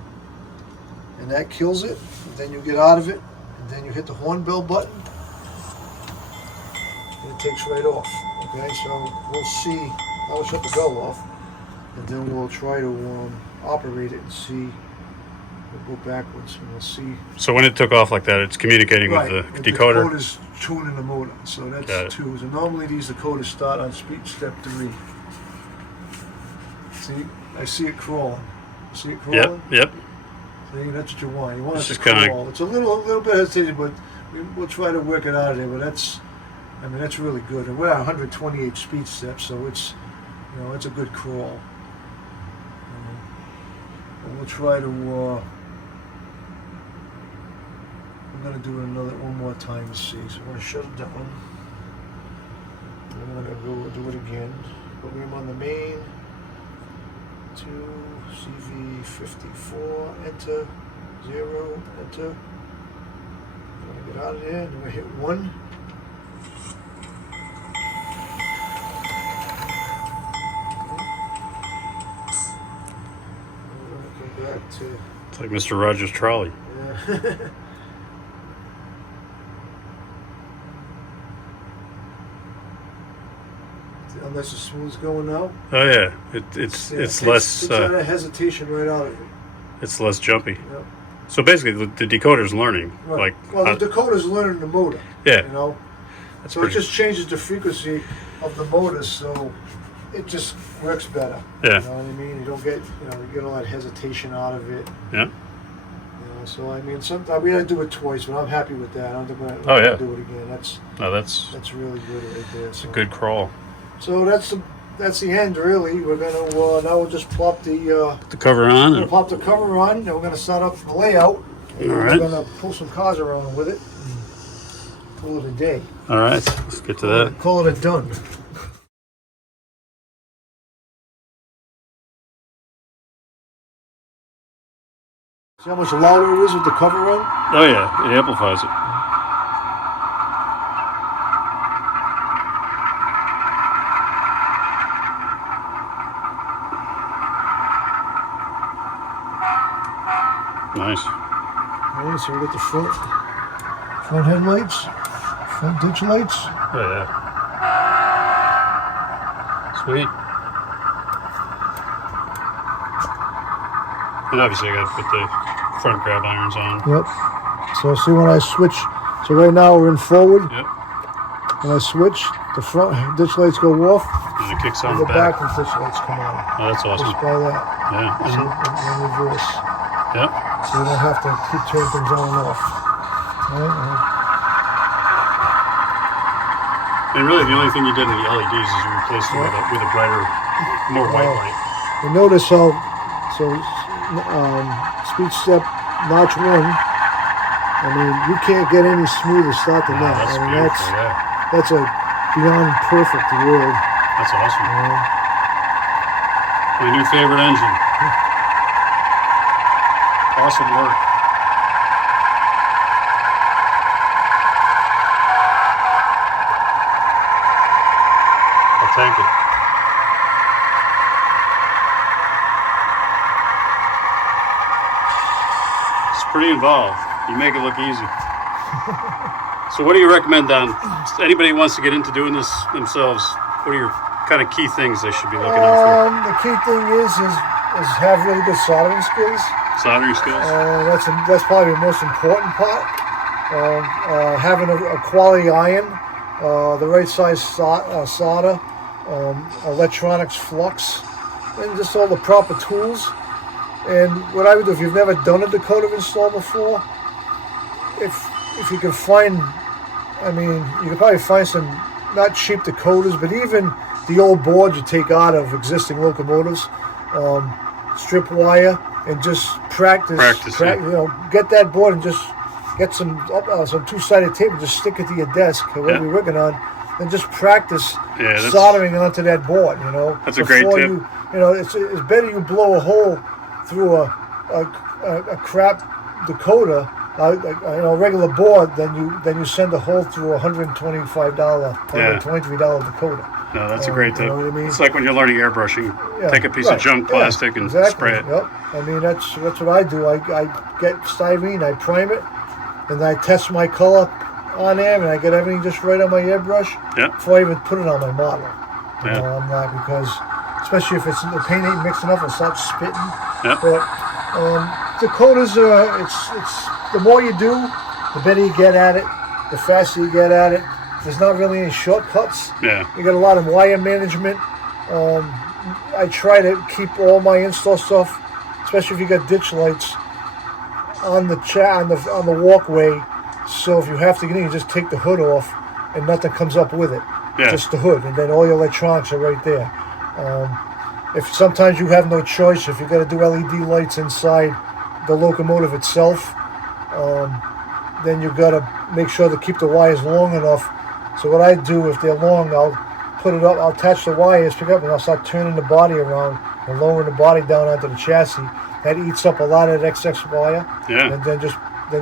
and that kills it. And then you get out of it, and then you hit the horn bell button, and it takes right off. Okay, so we'll see. I'll shut the bell off, and then we'll try to operate it and see We'll go backwards and we'll see. So when it took off like that, it's communicating with the and decoder. The decoder's tuning the motor, so that's 2. So normally these decoders start on speed step 3. See, I see it crawling. See it crawling? Yep. See, that's what you want. You want It's it to just crawl. It's a little bit hesitant, but we'll try to work it out of there. But that's really good. And we're at 128 speed steps, so it's, it's a good crawl. And we'll try to. I'm gonna do it one more time to see. So I'm gonna shut it down. I'm gonna go do it again. Put him on the main. 2 CV54. Enter. 0. Enter. I'm gonna get out of there. I'm gonna hit 1. I'm gonna come back to. It's like Mr. Rogers' trolley. Yeah. Unless it's smooth going now. Oh yeah, it's less. Takes out of hesitation right out of it. It's less jumpy. Yep. So basically, the decoder's learning. Right. Well, the decoder's learning the motor. Yeah. So it just changes the frequency of the motor, so it just works better. Yeah. You know what I mean? You don't get, you get all that hesitation out of it. Yeah. So I mean, sometimes we had to do it twice, but I'm happy with that. I don't think we're Oh yeah. gonna do it again. That's really good right there. It's a good crawl. So that's the end, really. We're gonna now we'll just plop the cover on. We're gonna plop the cover on. And we're gonna set up the layout. All right. We're gonna pull some cars around with it. And call it a day. All right, let's get to that. Call it a done. See how much louder it is with the cover on? Oh yeah, it amplifies it. Nice. Alright, so we got the front headlights, front ditch lights. Oh yeah. Sweet. And obviously I gotta put the front grab irons on. Yep. So see when I switch, so right now we're in forward. Yep. When I switch, the front ditch lights go off. And it kicks on And the the back ditch lights come on. Oh, that's awesome. Just by that. Yeah. So in reverse. Yep. So you don't have to keep turning things on and off. Right? And really the only thing you did in the LEDs is you replaced them with a brighter, more white light. You notice how, speed step notch 1, I mean, you can't get any smoother start than that. That's I mean, beautiful, that's a beyond perfect world. That's awesome. My new favorite engine. Awesome work. I'll take it. It's pretty involved. You make it look easy. So what do you recommend on anybody who wants to get into doing this themselves? What are your kind of key things they should be looking out for? The key thing is have really good soldering skills. Soldering skills? That's probably the most important part. Having a quality iron, the right size solder, electronics flux, and just all the proper tools. And what I would do, if you've never done a decoder install before, if you can find, I mean, you can probably find some not cheap decoders, but even the old boards you take out of existing locomotives, strip wire, and just practice. Get that board and just get some two-sided tape and just stick it to your desk, whatever you're working on, and just practice soldering onto that board. That's a great tip. It's better you blow a hole through a crap decoder, a regular board, than you send a hole through a $123 decoder. No, that's a great tip. You know what I mean? It's like when you're learning airbrushing. Take a piece of junk plastic and spray it. Yep. I mean, that's what I do. I get styrene, I prime it, and I test my color on there, and I get everything just right on my airbrush before I even put it on my model. I'm not, because especially if the paint ain't mixing up and starts spitting. Yep. But Decoders are, it's the more you do, the better you get at it, the faster you get at it. There's not really any shortcuts. Yeah. You got a lot of wire management. I try to keep all my install stuff, especially if you got ditch lights, on the on the walkway. So if you have to get in, you just take the hood off, and nothing comes up with it. Yeah. Just the hood, and then all your electronics are right there. If sometimes you have no choice, if you got to do LED lights inside the locomotive itself, then you got to make sure to keep the wires long enough. So what I do, if they're long, I'll put it up, I'll attach the wires, pick up, and I'll start turning the body around and lowering the body down onto the chassis. That eats up a lot of that XX wire. Yeah. And then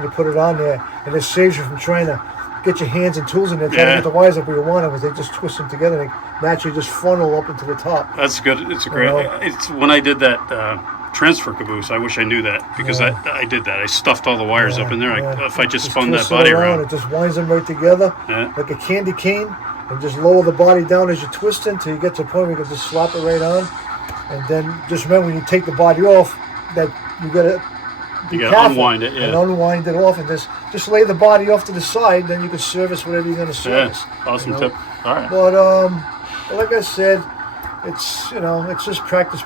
you put it on there, and it saves you from trying to get your hands and tools in there, trying to Yeah. get the wires up where you want them, because they just twist them together and they naturally just funnel up into the top. That's good. It's a great. You know? It's when I did that transfer caboose. I wish I knew that because Yeah. I did that. I stuffed all the wires up in there. Yeah. If I just spun that twist it body around. it just winds them right together Yeah. like a candy cane, and just lower the body down as you twist it until you get to a point where you can just slap it right on. And then just remember, when you take the body off, that you gotta be You gotta careful unwind it, yeah. and unwind it off, and just lay the body off to the side. Then you can service whatever you're gonna service. Yeah. Awesome you know? tip. All right. But like I said, it's it's just practice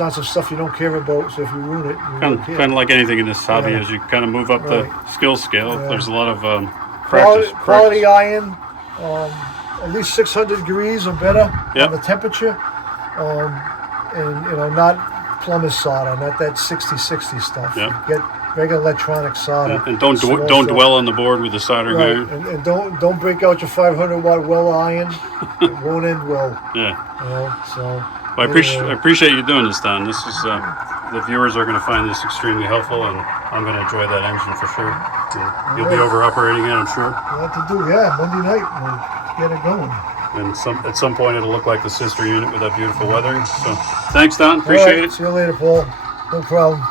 on some stuff you don't care about. So if you ruin it, you Kind don't care. of like anything in this hobby, Yeah. as you kind of move up Right. the skill scale, Yeah. there's a lot of Quality, practice. quality iron, at least 600 degrees or better Yep. on the temperature, and not plumber's solder, not that 60-60 stuff. Yep. Get regular electronic solder. And don't small don't stuff. dwell on the board with the soldering Right, iron. and don't break out your 500-watt well iron. It won't end well. Yeah. So. Well, I anyway. appreciate you doing this, Don. This is the viewers are going to find this extremely helpful, and I'm going to enjoy that engine for sure. And you'll be over operating it, I'm sure. What to do? Yeah, Monday night we'll get it going. And at some point it'll look like the sister unit with that beautiful weathering. So thanings, Don. Appreciate All right, it. see you later, Paul. No problem.